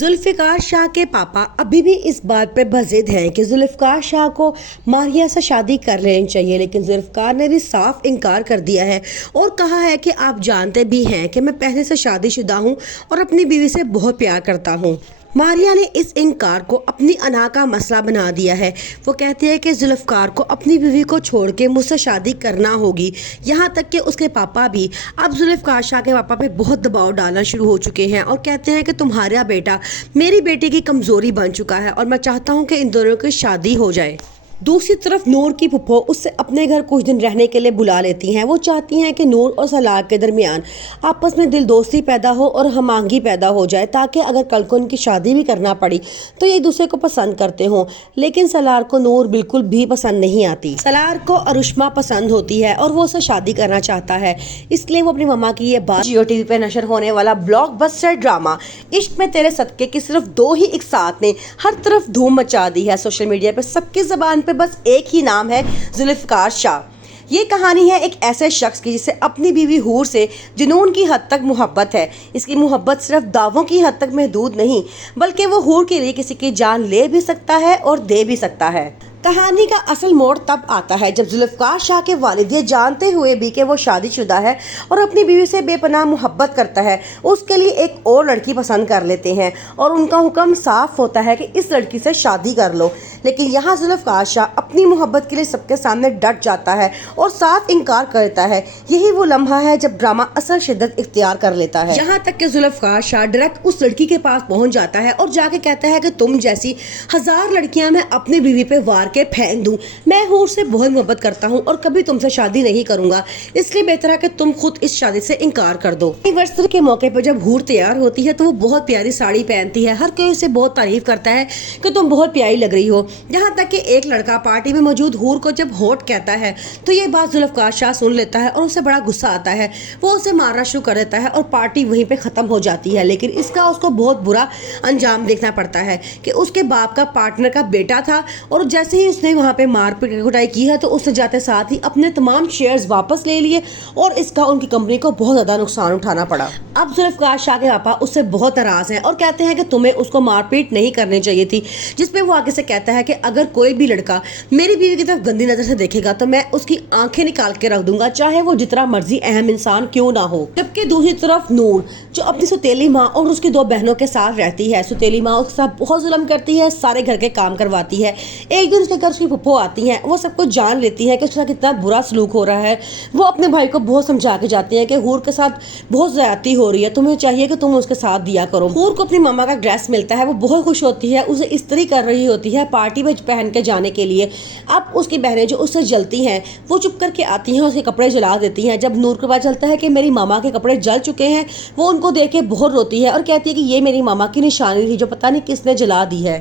जुल्फिकार शाह के पापा अभी भी इस बात पे बज़िद हैं कि जुल्फिकार शाह को मारिया से शादी कर लेनी चाहिए, लेकिन जुल्फिकार ने भी साफ इनकार कर दिया है और कहा है कि आप जानते भी हैं कि मैं पहले से शादीशुदा हूं और अपनी बीवी से बहुत प्यार करता हूं। मारिया ने इस इनकार को अपनी अना का मसला बना दिया है। वो कहती है कि जुल्फिकार को अपनी बीवी को छोड़ के मुझसे शादी करना होगी। यहाँ तक कि उसके पापा भी अब जुल्फिकार शाह के पापा पे बहुत दबाव डालना शुरू हो चुके हैं और कहते हैं कि तुम्हारा बेटा मेरी बेटी की कमज़ोरी बन चुका है और मैं चाहता हूँ कि इन दोनों की शादी हो जाए। दूसरी तरफ नूर की फुप्पो उससे अपने घर कुछ दिन रहने के लिए बुला लेती हैं। वो चाहती हैं कि नूर और सलार के दरमियान आपस में दिल दोस्ती पैदा हो और हमांगी पैदा हो जाए, ताकि अगर कल को उनकी शादी भी करना पड़ी तो ये एक दूसरे को पसंद करते हों। लेकिन सलार को नूर बिल्कुल भी पसंद नहीं आती। सलार को अरुष्मा पसंद होती है और वो उससे शादी करना चाहता है, इसलिए वो अपनी मम्मा की ये बात जियो टीवी पे नशर होने वाला ब्लॉकबस्टर ड्रामा इश्क में तेरे सदके की सिर्फ 2 ही एक साथ ने हर तरफ धूम मचा दी है। सोशल मीडिया पे सबकी ज़बान बस एक ही नाम है, जुल्फिकार शाह। ये कहानी है एक ऐसे शख्स की जिसे अपनी बीवी हूर से जुनून की हद तक मोहब्बत है। इसकी मोहब्बत सिर्फ दावों की हद तक महदूद नहीं, बल्कि वो हूर के लिए किसी की जान ले भी सकता है और दे भी सकता है। कहानी का असल मोड़ तब आता है जब जुल्फिकार शाह के वालिद ये जानते हुए भी कि वो शादीशुदा है और अपनी बीवी से बेपनाह मोहब्बत करता है, उसके लिए एक और लड़की पसंद कर लेते हैं और उनका हुक्म साफ होता है कि इस लड़की से शादी कर लो। लेकिन यहाँ जुल्फिकार शाह अपनी मोहब्बत के लिए सबके सामने डट जाता है और साफ इनकार करता है। यही वो लम्हा है जब ड्रामा असल शिद्दत इख्तियार कर लेता है। यहाँ तक कि जुल्फिकार शाह डायरेक्ट उस लड़की के पास पहुँच जाता है और जाके कहता है कि तुम जैसी 1000 लड़कियां मैं अपनी बीवी पे वार के फेंक दूं। मैं हूर से बहुत मोहब्बत करता हूं और कभी तुमसे शादी नहीं करूंगा, इसलिए बेहतर है कि तुम खुद इस शादी से इनकार कर दो। एनिवर्सरी के मौके पर जब हूर तैयार होती है तो वो बहुत प्यारी साड़ी पहनती है। हर कोई उसे बहुत तारीफ करता है कि तुम बहुत प्यारी लग रही हो। यहाँ तक कि एक लड़का पार्टी में मौजूद हूर को जब हॉट कहता है तो ये बात जुल्फिकार शाह सुन लेता है और उसे बड़ा गुस्सा आता है। वो उसे मारना शुरू कर देता है और पार्टी वहीं पे खत्म हो जाती है। लेकिन इसका उसको बहुत बुरा अंजाम देखना पड़ता है कि उसके बाप का पार्टनर का बेटा था और जैसे ही उसने वहाँ पे मारपीट कुटाई की है तो उसने जाते साथ ही अपने तमाम शेयर्स वापस ले लिए और इसका उनकी कंपनी को बहुत ज्यादा नुकसान उठाना पड़ा। अब जुल्फिकार शाह के पापा उससे बहुत नाराज हैं और कहते हैं कि तुम्हें उसको मारपीट नहीं करनी चाहिए थी, जिसपे वो आगे से कहता है कि अगर कोई भी लड़का मेरी बीवी की तरफ गंदी नजर से देखेगा तो मैं उसकी आंखें निकाल के रख दूंगा, चाहे वो जितना मर्जी अहम इंसान क्यों ना हो। जबकि दूसरी तरफ नूर जो अपनी सौतेली माँ और उसकी 2 बहनों के साथ रहती है, सौतेली माँ उसके साथ बहुत जुल्म करती है, सारे घर के काम करवाती है। एक दिन उसके घर उसकी फुप्पो आती हैं, वो सब कुछ जान लेती है कि उसका कितना बुरा सलूक हो रहा है। वो अपने भाई को बहुत समझा के जाती है कि हूर के साथ बहुत ज्यादती हो रही है, तुम्हें चाहिए कि तुम उसके साथ दिया करो। हूर को अपनी मामा का ड्रेस मिलता है, वो बहुत खुश होती है, उसे इस्त्री कर रही होती है पार्टी में पहन के जाने के लिए। अब उसकी बहनें जो उससे जलती हैं वो चुप करके आती हैं, उसके कपड़े जला देती हैं। जब नूर को पता चलता है कि मेरी मामा के कपड़े जल चुके हैं, वो उनको देख के बहुत रोती है और कहती है कि ये मेरी मामा की निशानी थी जो पता नहीं किसने जला दी है।